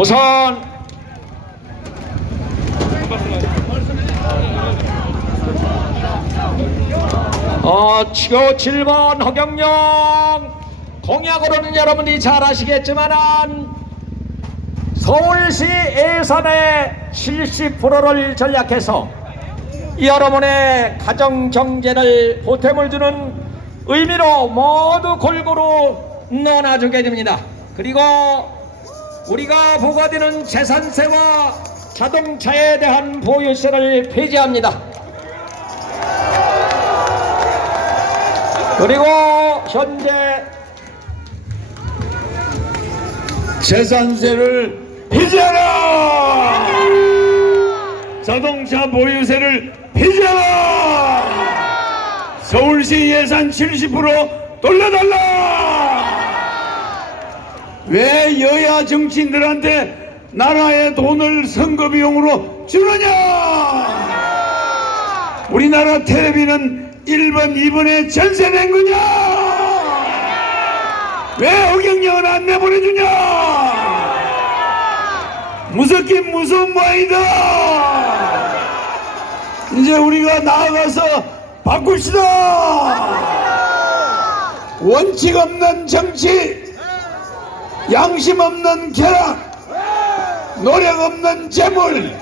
우선 어, 치고 7번 허경영 공약으로는 여러분들이 잘 아시겠지만은 서울시 예산의 70%를 전략해서 여러분의 가정 경제를 보탬을 주는 의미로 모두 골고루 넣어놔주게 됩니다. 그리고 우리가 부과되는 재산세와 자동차에 대한 보유세를 폐지합니다. 그리고 현재 재산세를 폐지하라! 자동차 보유세를 폐지하라! 서울시 예산 70% 돌려달라! 왜 여야 정치인들한테 나라의 돈을 선거 비용으로 주느냐? 우리나라 텔레비는 1번, 2번에 전세 낸 거냐? 왜 어경영은 안 내보내주냐? 무섭긴 무서운 모양이다. 이제 우리가 나아가서 바꿉시다. 원칙 없는 정치, 양심 없는 쾌락, 노력 없는 재물,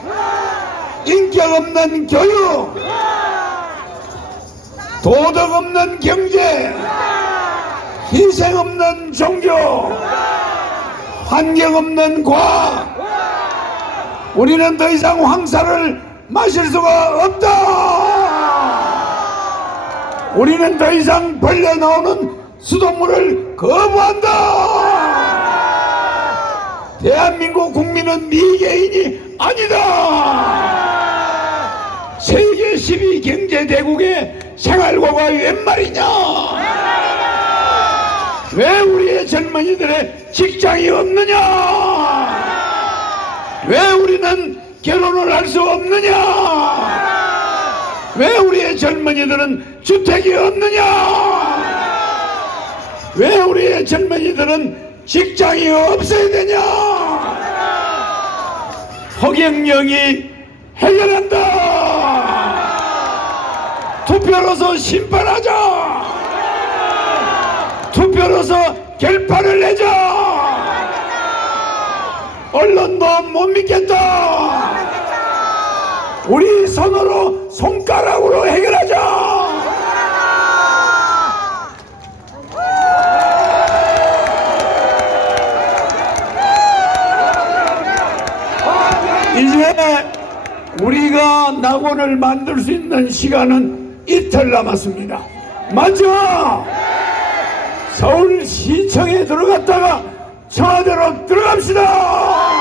인격 없는 교육, 도덕 없는 경제, 희생 없는 종교, 환경 없는 과학. 우리는 더 이상 황사를 마실 수가 없다. 우리는 더 이상 벌레 나오는 수돗물을 거부한다. 대한민국 국민은 미개인이 아니다. 세계 12 경제 대국의 생활고가 웬 말이냐? 왜 우리의 젊은이들의 직장이 없느냐? 왜 우리는 결혼을 할 수 없느냐? 왜 우리의 젊은이들은 주택이 없느냐? 왜 우리의 젊은이들은 직장이 없어야 되냐? 허경영이 해결한다! 투표로서 심판하자! 투표로서 결판을 내자! 언론도 못 믿겠다! 우리 손으로 손가락으로 해결하자! 이제 우리가 낙원을 만들 수 있는 시간은 이틀 남았습니다. 맞죠? 서울시청에 들어갔다가 청와대로 들어갑시다!